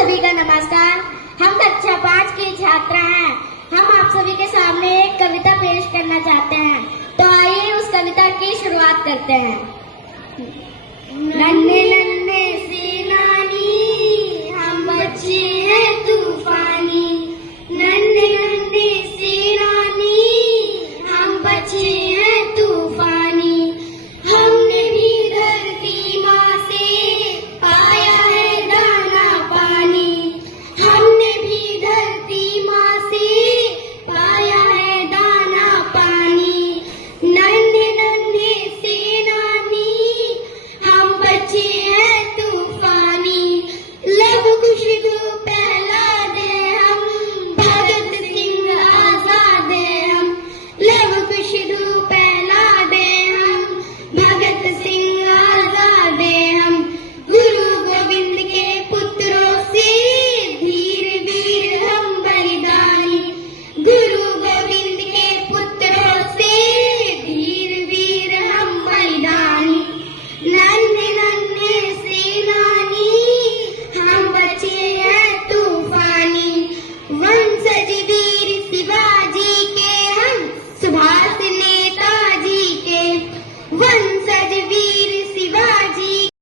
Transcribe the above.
सभी का नमस्कार। हम कक्षा 5 की छात्रा हैं। हम आप सभी के सामने एक कविता पेश करना चाहते हैं। तो आइए उस कविता की शुरुआत करते हैं। नन्हे नन्हे